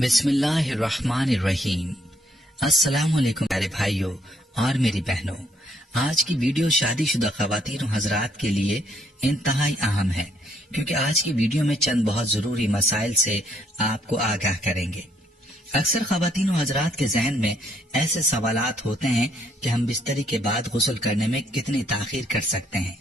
बिस्मिल्लाहिर्रहमानिर्रहीम। अस्सलाम वालेकुम प्यारे भाइयों और मेरी बहनों। आज की वीडियो शादीशुदा ख़वातीन हजरात के लिए इंतहाई अहम है, क्योंकि आज की वीडियो में चंद बहुत जरूरी मसाइल से आपको आगाह करेंगे। अक्सर ख़वातीन हजरात के जहन में ऐसे सवालात होते हैं कि हम बिस्तरी के बाद गुस्ल करने में कितनी ताखीर कर सकते हैं।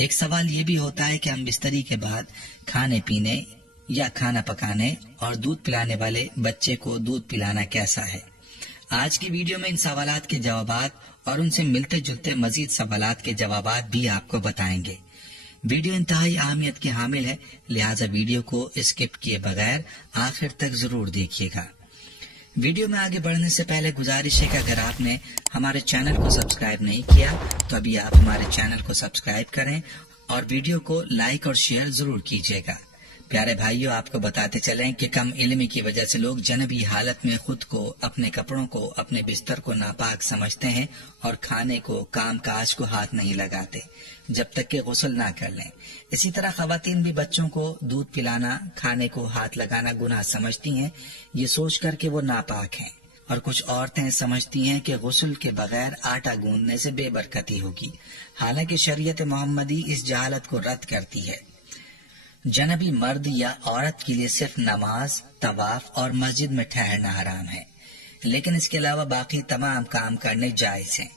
एक सवाल ये भी होता है कि हम बिस्तरी के बाद खाने पीने या खाना पकाने और दूध पिलाने वाले बच्चे को दूध पिलाना कैसा है। आज की वीडियो में इन सवालात के जवाबात और उनसे मिलते जुलते मजीद सवालात के जवाबात भी आपको बताएंगे। वीडियो इंतहाई अहमियत की हामिल है, लिहाजा वीडियो को स्किप किए बगैर आखिर तक जरूर देखिएगा। वीडियो में आगे बढ़ने से पहले गुजारिश है कि अगर आपने हमारे चैनल को सब्सक्राइब नहीं किया तो अभी आप हमारे चैनल को सब्सक्राइब करें और वीडियो को लाइक और शेयर जरूर कीजिएगा। प्यारे भाइयों, आपको बताते चलें कि कम इल्मी की वजह से लोग जनबी हालत में खुद को, अपने कपड़ों को, अपने बिस्तर को नापाक समझते हैं और खाने को, काम काज को हाथ नहीं लगाते जब तक कि गुस्ल ना कर लें। इसी तरह खवातीन भी बच्चों को दूध पिलाना, खाने को हाथ लगाना गुनाह समझती हैं, ये सोच कर के वो नापाक हैं। और कुछ औरतें समझती हैं कि गुस्ल के बगैर आटा गूंदने से बेबरकती होगी, हालांकि शरीयत मोहम्मदी इस जहालत को रद्द करती है। जनबी मर्द या औरत के लिए सिर्फ नमाज, तवाफ और मस्जिद में ठहरना हराम है, लेकिन इसके अलावा बाकी तमाम काम करने जायज हैं।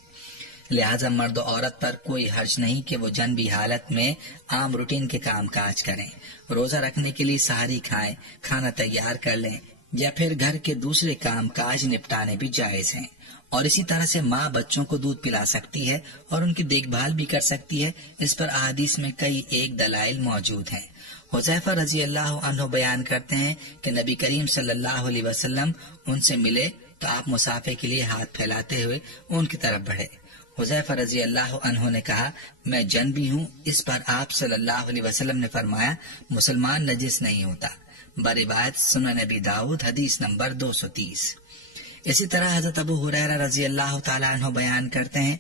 लिहाजा मर्द और औरत पर कोई हर्ज नहीं कि वो जनबी हालत में आम रूटीन के काम काज करें, रोजा रखने के लिए सहरी खाएं, खाना तैयार कर लें या फिर घर के दूसरे काम काज निपटाने भी जायज हैं। और इसी तरह से माँ बच्चों को दूध पिला सकती है और उनकी देखभाल भी कर सकती है। इस पर अहादीस में कई एक दलाइल मौजूद हैं। हुज़ैफा रजी अल्लाह अन्हु बयान करते हैं कि नबी करीम सल्लल्लाहु अलैहि वसल्लम उनसे मिले तो आप मुसाफे के लिए हाथ फैलाते हुए उनकी तरफ बढ़े। हुज़ैफा रजी अल्लाह अन्हु ने कहा, मैं जनबी हूँ। इस पर आप सल्लल्लाहु अलैहि वसल्लम ने फरमाया, मुसलमान नजिस नहीं होता। बरिवायत सुनन नबी दाऊद, हदीस नंबर 230। इसी तरह हजरत अबू हुरैरा रजी अल्लाह ताला अन्हु बयान करते हैं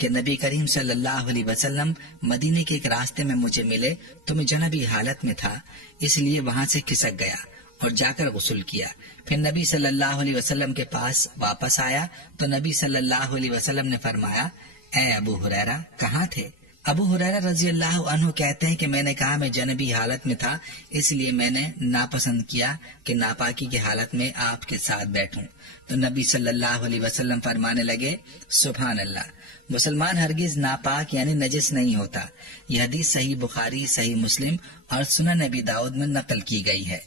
कि नबी करीम सल्लल्लाहु अलैहि वसल्लम मदीने के एक रास्ते में मुझे मिले तो मैं जनबी हालत में था, इसलिए वहां से खिसक गया और जाकर गुस्ल किया। फिर नबी सल्लल्लाहु अलैहि वसल्लम के पास वापस आया तो नबी सल्लल्लाहु अलैहि वसल्लम ने फरमाया, ए अबू हुरैरा, कहाँ थे? अबू हुरैरा रजी अल्लाह अन्हु कहते हैं कि मैंने कहा मैं जनबी हालत में था, इसलिए मैंने नापसंद किया कि नापाकी की हालत में आपके साथ बैठूं। तो नबी सल्लल्लाहु अलैहि वसल्लम फरमाने लगे, सुभान अल्लाह, मुसलमान हरगिज नापाक यानी नजिस नहीं होता। यह हदीस सही बुखारी, सही मुस्लिम और सुनन नबी दाऊद में नकल की गई है।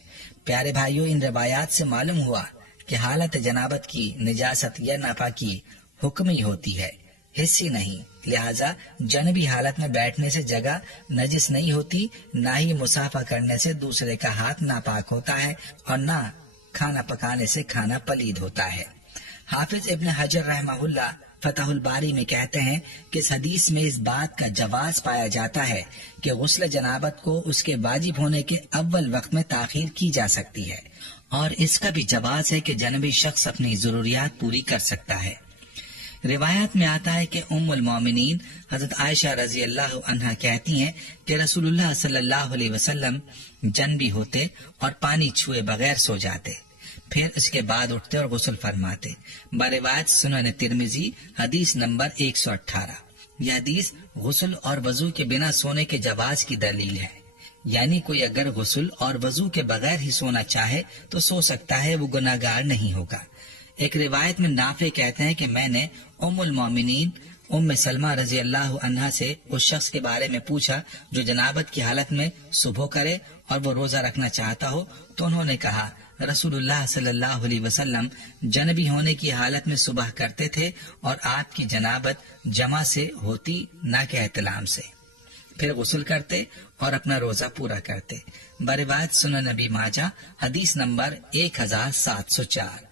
प्यारे भाइयों, इन रवायात से मालूम हुआ कि हालत जनाबत की निजासत या नापाकी हुक्मी होती है, हिस्सी नहीं। लिहाजा जनबी हालत में बैठने से जगह नजिस नहीं होती, ना ही मुसाफा करने से दूसरे का हाथ नापाक होता है और ना खाना पकाने से खाना पलीद होता है। हाफिज इब्न हजर रहमहुल्लाह फतहुल बारी में कहते हैं कि इस हदीस में इस बात का जवाज पाया जाता है कि गुस्ल जनाबत को उसके वाजिब होने के अव्वल वक्त में ताखीर की जा सकती है, और इसका भी जवाज है कि जनबी शख्स अपनी जरूरियात पूरी कर सकता है। रिवायत में आता है कि उम्मुल मोमिनीन हजरत आयशा रजी अल्लाह अन्हा कहती हैं कि रसूलुल्लाह सल्लल्लाहु अलैहि वसल्लम जनबी होते और पानी छुए बगैर सो जाते, फिर इसके बाद उठते और गुस्ल फरमाते। बरिवायत सुनन तिरमिजी, हदीस नंबर 118। यह हदीस गुस्ल और वजू के बिना सोने के जवाज की दलील है, यानी कोई अगर गुस्ल और वजू के बगैर ही सोना चाहे तो सो सकता है, वो गुनाहगार नहीं होगा। एक रिवायत में नाफे कहते हैं कि मैंने उम्मुल मोमिनीन उम्मे सलमा रजी अल्लाह अन्हा से उस शख्स के बारे में पूछा जो जनाबत की हालत में सुबह करे और वो रोजा रखना चाहता हो, तो उन्होंने कहा, रसूलुल्लाह सल्लल्लाहु अलैहि वसल्लम जनबी होने की हालत में सुबह करते थे और आपकी जनाबत जमा से होती, न कि एहतलाम से। फिर गुस्ल करते और अपना रोजा पूरा करते। बरिवायत सुनन नबी माजा, हदीस नंबर 1704।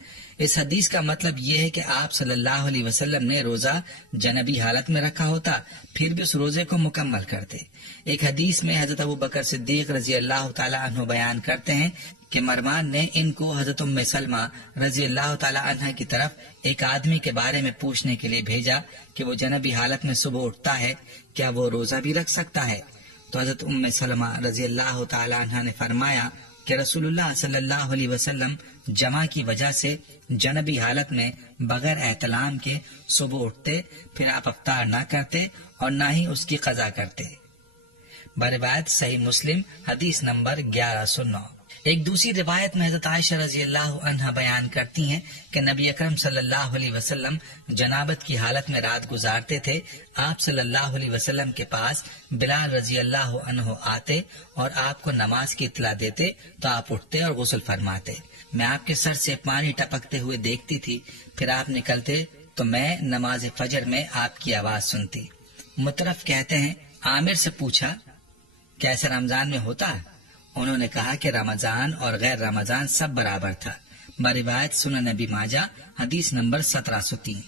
इस हदीस का मतलब ये है कि आप सल्लल्लाहु अलैहि वसल्लम ने रोजा जनबी हालत में रखा होता, फिर भी उस रोजे को मुकम्मल करते। एक हदीस में हजरत अबू बकर सिद्दीक रजी अल्लाह ताला अन्हु बयान करते हैं कि मरवान ने इनको हजरत उम्मे सलमा रजी अल्लाह ताला अन्हा की तरफ एक आदमी के बारे में पूछने के लिए भेजा कि वो जनबी हालत में सुबह उठता है, क्या वो रोजा भी रख सकता है? तो हजरत उम्मे सलमा रजी अल्लाह ताला अन्हा ने फरमाया, کہ رسولullah صلی اللہ علیہ وسلم جمع کی وجہ سے جنبی حالت میں بغیر احتلام کے صبح اٹھتے، پھر آپ افطار نہ کرتے اور نہ ہی اس کی قضا کرتے۔ بروایت صحیح مسلم حدیث نمبر 1109۔ ایک دوسری روایت میں حضرت عائشہ رضی اللہ عنہا بیان کرتی ہیں کہ نبی اکرم صلی اللہ علیہ وسلم جنابت کی حالت میں رات گزارتے تھے۔ آپ صلی اللہ علیہ وسلم کے پاس بلال رضی اللہ عنہ آتے اور آپ کو نماز کی اطلاع دیتے تو آپ اٹھتے اور غسل فرماتے۔ میں آپ کے سر سے پانی ٹپکتے ہوئے دیکھتی تھی، پھر آپ نکلتے تو میں نماز فجر میں آپ کی آواز سنتی۔ مطرف کہتے ہیں عامر سے پوچھا کیسے رمضان میں ہوتا؟ انہوں نے کہا کہ رمضان اور غیر رمضان سب برابر تھا۔ بروایت سنن ابی ماجہ حدیث نمبر 1703۔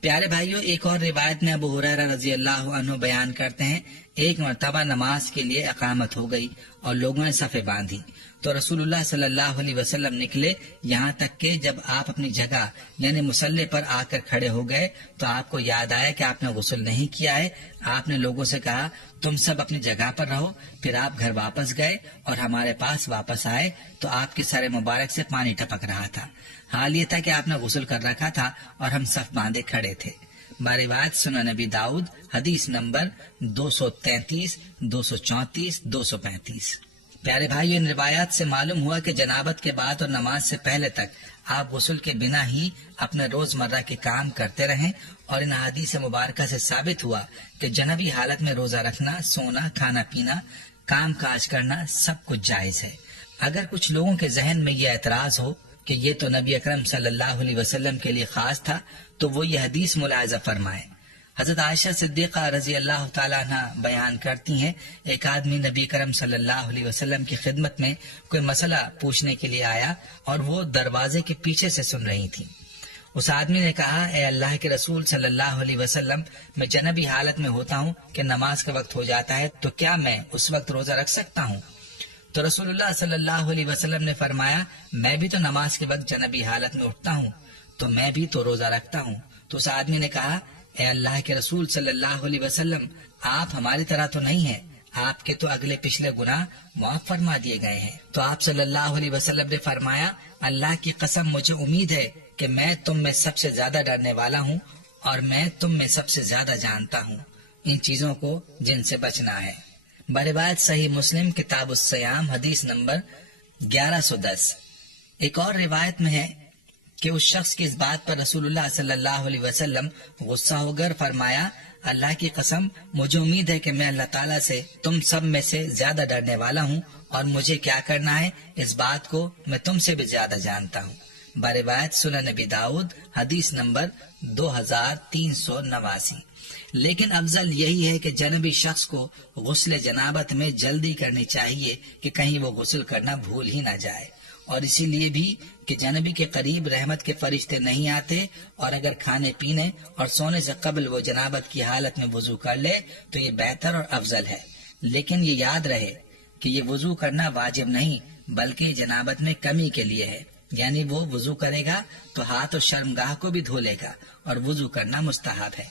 پیارے بھائیو، ایک اور روایت میں ابو ہریرہ رضی اللہ عنہ بیان کرتے ہیں ایک مرتبہ نماز کے لیے اقامت ہو گئی اور لوگوں نے صفیں باندھی تو رسول اللہ صلی اللہ علیہ وسلم نکلے، یہاں تک کہ جب آپ اپنی جگہ یعنی مصلی پر آ کر کھڑے ہو گئے تو آپ کو یاد آیا کہ آپ نے غسل نہیں کیا ہے۔ آپ نے لوگوں سے کہا تم سب اپنی جگہ پر رہو۔ پھر آپ گھر واپس گئے اور ہمارے پاس واپس آئے تو آپ کے سر مبارک سے پانی ٹپک رہا تھا۔ حال یہ تھا کہ آپ نے غسل کر رکھا تھا اور ہم صف باندھے کھڑے تھے۔ بروایت سنن نبی داؤد حدیث نمبر 233، 234، 235۔ پیارے بھائی، ان روایات سے معلوم ہوا کہ جنابت کے بعد اور نماز سے پہلے تک آپ غسل کے بنا ہی اپنے روزمرہ کے کام کرتے رہیں، اور ان حدیث مبارکہ سے ثابت ہوا کہ جنبی حالت میں روزہ رکھنا، سونا، کھانا پینا، کام کاج کرنا سب کچھ جائز ہے۔ اگر کچھ لوگوں کے ذہن میں یہ اعتراض ہو کہ یہ تو نبی اکرم صلی اللہ علیہ وسلم کے لیے خاص تھا تو وہ یہ حدیث ملاحظہ فرمائیں۔ حضرت عائشہ صدیقہ رضی اللہ تعالیٰ عنہ بیان کرتی ہیں ایک آدمی نبی کرم صلی اللہ علیہ وسلم کی خدمت میں کوئی مسئلہ پوچھنے کے لیے آیا اور وہ دروازے کے پیچھے سے سن رہی تھی۔ اس آدمی نے کہا اے اللہ کے رسول صلی اللہ علیہ وسلم، میں جنبی حالت میں ہوتا ہوں کہ نماز کا وقت ہو جاتا ہے تو کیا میں اس وقت روزہ رکھ سکتا ہوں؟ تو رسول اللہ صلی اللہ علیہ وسلم نے فرمایا میں بھی تو نماز کے وقت جنبی حالت میں اٹھتا ہوں تو میں بھی تو روزہ رکھتا ہوں۔ تو اس آدمی نے کہا اے اللہ کے رسول صلی اللہ علیہ وسلم، آپ ہماری طرح تو نہیں ہیں، آپ کے تو اگلے پچھلے گناہ معاف فرما دیے گئے ہیں۔ تو آپ صلی اللہ علیہ وسلم نے فرمایا اللہ کی قسم مجھے امید ہے کہ میں تم میں سب سے زیادہ ڈرنے والا ہوں اور میں تم میں سب سے زیادہ جانتا ہوں ان چیزوں کو جن سے بچنا ہے۔ بروایت صحیح مسلم کتاب الصیام حدیث نمبر 1110۔ ایک اور روایت میں ہے کہ اس شخص کی اس بات پر رسول اللہ صلی اللہ علیہ وسلم غصہ ہو کر فرمایا اللہ کی قسم مجھے امید ہے کہ میں اللہ تعالیٰ سے تم سب میں سے زیادہ ڈرنے والا ہوں اور مجھے کیا کرنا ہے اس بات کو میں تم سے بھی زیادہ جانتا ہوں۔ بروایت سنن نبی داؤد حدیث نمبر 2389۔ لیکن افضل یہی ہے کہ جنبی شخص کو غسل جنابت میں جلدی کرنی چاہیے کہ کہیں وہ غسل کرنا بھول ہی نہ جائے، اور اسی لیے بھی کہ جنبی کے قریب رحمت کے فرشتے نہیں آتے، اور اگر کھانے پینے اور سونے سے قبل وہ جنابت کی حالت میں وضو کر لے تو یہ بہتر اور افضل ہے۔ لیکن یہ یاد رہے کہ یہ وضو کرنا واجب نہیں بلکہ جنابت میں کمی کے لیے ہے، یعنی وہ وضو کرے گا تو ہاتھ اور شرمگاہ کو بھی دھو لے گا اور وضو کرنا مستحب ہے۔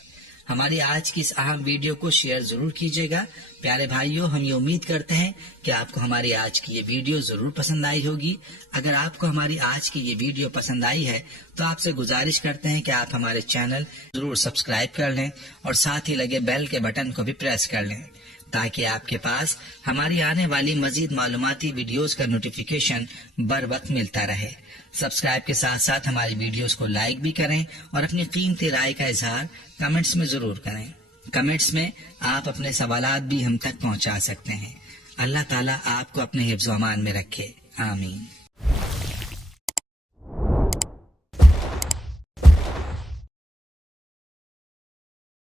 ہماری آج کی اس اہم ویڈیو کو شیئر ضرور کیجیے گا۔ پیارے بھائیوں، ہم یہ امید کرتے ہیں کہ آپ کو ہماری آج کی یہ ویڈیو ضرور پسند آئی ہوگی۔ اگر آپ کو ہماری آج کی یہ ویڈیو پسند آئی ہے تو آپ سے گزارش کرتے ہیں کہ آپ ہمارے چینل ضرور سبسکرائب کر لیں اور ساتھ ہی لگے بیل کے بٹن کو بھی پریس کر لیں تاکہ آپ کے پاس ہماری آنے والی مزید معلوماتی ویڈیوز کا نوٹیفیکیشن بر وقت ملتا رہے۔ سبسکرائب کے ساتھ ساتھ ہماری ویڈیوز کو لائک بھی کریں اور اپنی قیمتی رائے کا اظہار کمنٹس میں ضرور کریں۔ کمنٹس میں آپ اپنے سوالات بھی ہم تک پہنچا سکتے ہیں۔ اللہ تعالیٰ آپ کو اپنے حفظ و امان میں رکھے، آمین۔